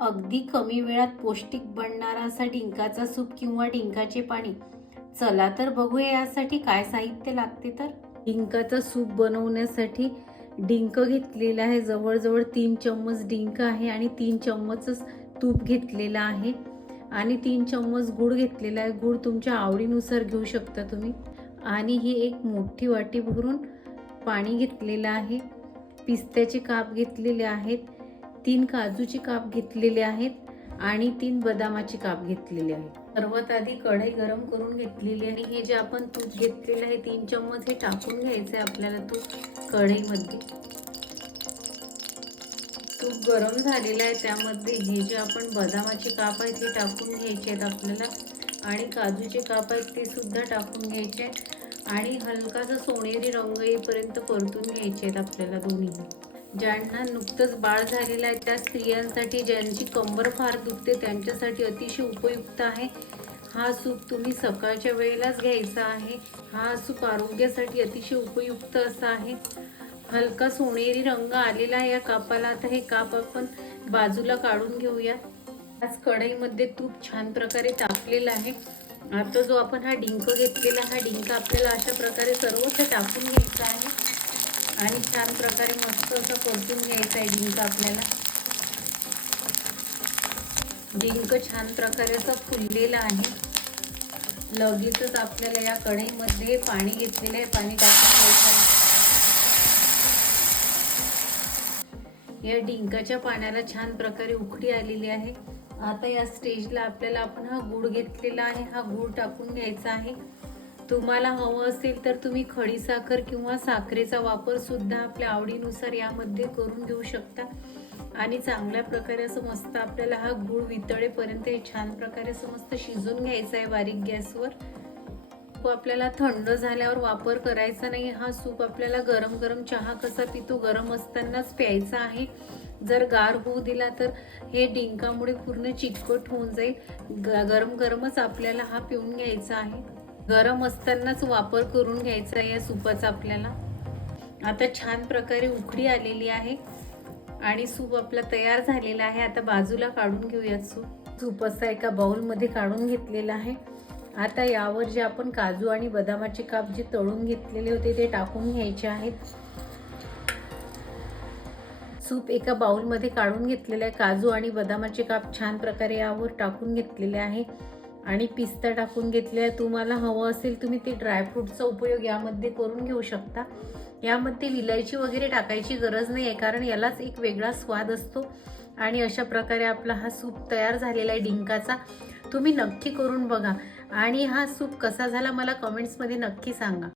अगदी कमी वेळात पौष्टिक बनणारा असा डिंकाचा सूप किंवा डिंकाचे पाणी. चला तर बघूया यासाठी काय साहित्य लागते. तर डिंकाचा सूप बनवण्यासाठी डिंक घेतलेला आहे, जवळजवळ 3 चम्मच डिंक आहे आणि 3 चम्मचच तूप घेतलेला आहे आणि 3 चम्मच गूळ घेतलेला आहे. गूळ तुमच्या आवडीनुसार घेऊ शकता तुम्ही. आणि ही एक मोठी वाटी भरून पाणी घेतलेलं आहे. पिस्त्याचे काप घेतलेले आहेत, 3 काजूचे काप घेतलेले आहेत आणि 3 बदामाचे काप घेतलेले आहेत. सर्वात आधी कढई गरम करून घेतलेली आहे. हे जे आपण तूप घेतलेलं आहे 3 चम्मच हे टाकून घ्यायचं आहे आपल्याला तूप कढईमध्ये. तूप गरम झालेलं आहे, त्यामध्ये हे जे आपण बदामाचे काप आहेत ते टाकून घ्यायचे आहेत आपल्याला आणि काजूचे काप आहेत ते सुद्धा टाकून घ्यायचे आणि हलकासा सोनेरी रंग येईपर्यंत परतून घ्यायचे आहेत आपल्याला दोन्ही. ज्यांना नुकतंच बाळ झालेलं आहे त्या स्त्रियांसाठी, ज्यांची कंबर फार दुखते त्यांच्यासाठी अतिशय उपयुक्त आहे. हा सूप तुम्ही सकाळच्या वेळेलाच घ्यायचा आहे. हा सूप आरोग्यासाठी अतिशय उपयुक्त असा आहे. हलका सोनेरी रंग आलेला आहे या कापाला. आता हे काप आपण बाजूला काढून घेऊया. आज कढईमध्ये तूप छान प्रकारे तापलेलं आहे. आता जो आपण हा डिंक घेतलेला, हा डिंक आपल्याला अशा प्रकारे सर्वच टाकून घ्यायचा आहे आणि छान प्रकारे मस्त असं परतून घ्यायचं आहे डिंक आपल्याला. डिंक छान प्रकारे असं फुललेला आहे. लगेचच आपल्याला या कढईमध्ये पाणी घेतलेलं आहे, पाणी टाकून घ्यायचं आहे. या डिंकाच्या पाण्याला छान प्रकारे उकळी आलेली आहे. आता या स्टेजला आपल्याला आपण हा गूळ घेतलेला आहे, हा गूळ टाकून घ्यायचा आहे. तुम्हाला हवं असेल तर तुम्ही खडीसाखर किंवा साखरेचा वापर सुद्धा आपल्या आवडीनुसार यामध्ये करून घेऊ शकता. आणि चांगल्या प्रकारे असं मस्त आपल्याला हा गूळ वितळेपर्यंत हे छान प्रकारे असं मस्त शिजून घ्यायचं आहे बारीक गॅसवर. आपल्याला थंड झाल्यावर वापर करायचा नाही. हा सूप आपल्याला गरम गरम चहा कसा पितो गरम असतानाच प्यायचा आहे. जर गार होऊ दिला तर हे डिंकामुळे पूर्ण चिकट होऊन जाईल. गरम गरमच आपल्याला हा पिऊन घ्यायचा आहे. गरम असतानाच वापर करून घ्यायचा आहे या सूपाचा आपल्याला. आता छान प्रकारे उकळी आलेली आहे आणि सूप आपला तयार झालेला आहे. आता बाजूला काढून घेऊयात सूप असा एका बाउलमध्ये काढून घेतलेला आहे. आता यावर जे आपण काजू आणि बदामाचे काप जे तळून घेतलेले होते ते टाकून घ्यायचे आहेत. सूप एका बाउलमध्ये काढून घेतलेला आहे. काजू आणि बदामाचे काप छान प्रकारे यावर टाकून घेतलेले आहे आणि पिस्ता टाकून घेतलेला आहे. तुम्हाला हवं असेल तुम्ही ते ड्रायफ्रूटचा उपयोग यामध्ये करून घेऊ शकता. यामध्ये विलायची वगैरे टाकायची गरज नाही आहे, कारण यालाच एक वेगळा स्वाद असतो. आणि अशा प्रकारे आपला हा सूप तयार झालेला आहे डिंकाचा. तुम्ही नक्की करून बघा आणि हा सूप कसा झाला मला कमेंट्समध्ये नक्की सांगा.